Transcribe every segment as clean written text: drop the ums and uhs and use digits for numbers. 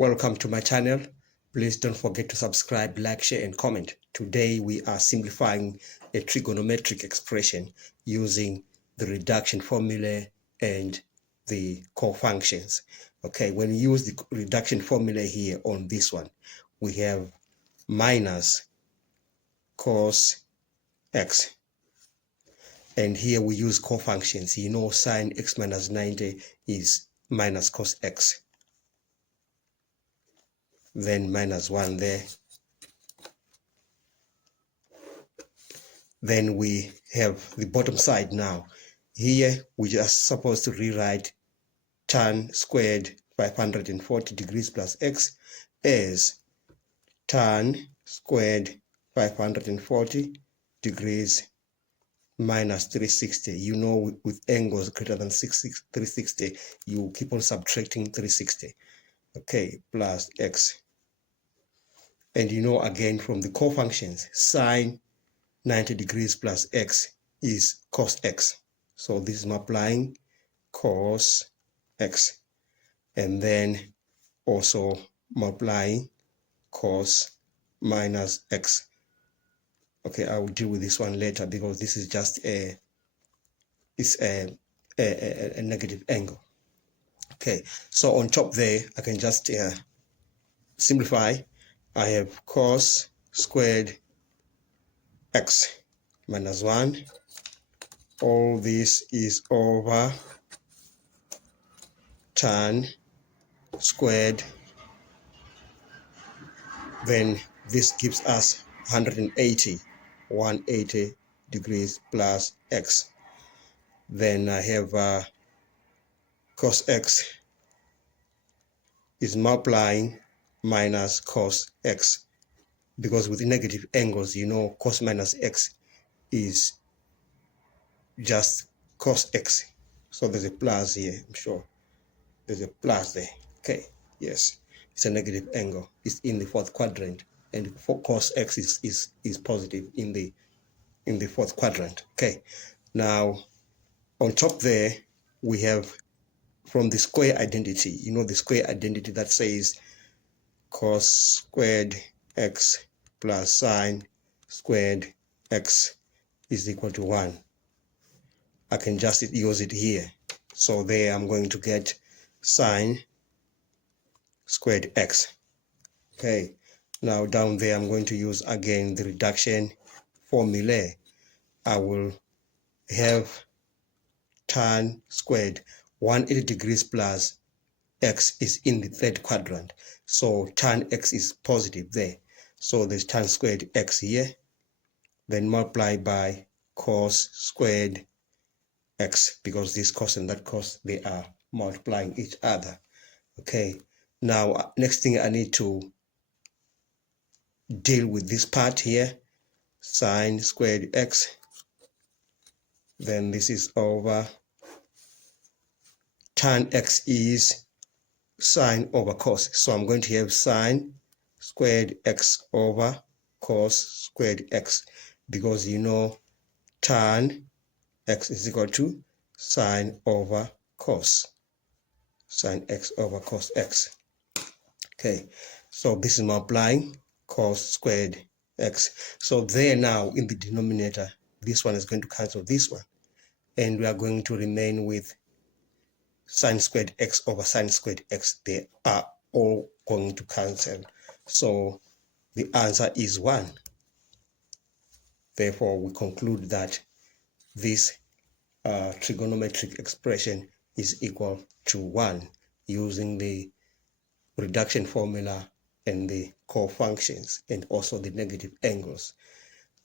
Welcome to my channel. Please don't forget to subscribe, like, share, and comment. Today we are simplifying a trigonometric expression using the reduction formula and the co-functions. Okay, when you use the reduction formula here on this one, we have minus cos x. And here we use co-functions. You know, sin x minus 90 is minus cos x. Then minus 1 there. Then we have the bottom side now. Here we just supposed to rewrite tan squared 540 degrees plus x as tan squared 540 degrees minus 360. You know, with angles greater than 360, you keep on subtracting 360. Okay, plus x. And you know, again, from the co-functions, sine 90 degrees plus x is cos x. So this is multiplying cos x. And then also multiplying cos minus x. Okay, I will deal with this one later because this is just a negative angle. Okay, so on top there, I can just simplify. I have cos squared x minus 1. All this is over tan squared. Then this gives us 180 degrees plus x. Then I have cos x is multiplying minus cos x, because with negative angles, you know, cos minus x is just cos x. So there's a plus here, I'm sure. There's a plus there. Okay, yes, it's a negative angle. It's in the fourth quadrant, and for cos x is positive in the fourth quadrant. Okay, now on top there we have from the square identity. You know, the square identity that says cos squared x plus sine squared x is equal to 1. I can just use it here. So there I'm going to get sine squared x. Okay, now down there I'm going to use again the reduction formula. I will have tan squared 180 degrees plus x is in the third quadrant, so tan x is positive there. So there's tan squared x here, then multiply by cos squared x, because this cos and that cos, they are multiplying each other. Okay, now next thing I need to deal with this part here, sine squared x. Then this is over tan x is sine over cos. So I'm going to have sine squared x over cos squared x, because you know tan x is equal to sine over cos. Sine x over cos x. Okay, so this is multiplying cos squared x. So there now in the denominator, this one is going to cancel this one, and we are going to remain with sine squared x over sine squared x. They are all going to cancel. So the answer is 1. Therefore, we conclude that this trigonometric expression is equal to 1 using the reduction formula and the co-functions and also the negative angles.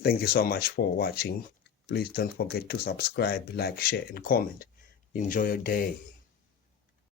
Thank you so much for watching. Please don't forget to subscribe, like, share, and comment. Enjoy your day.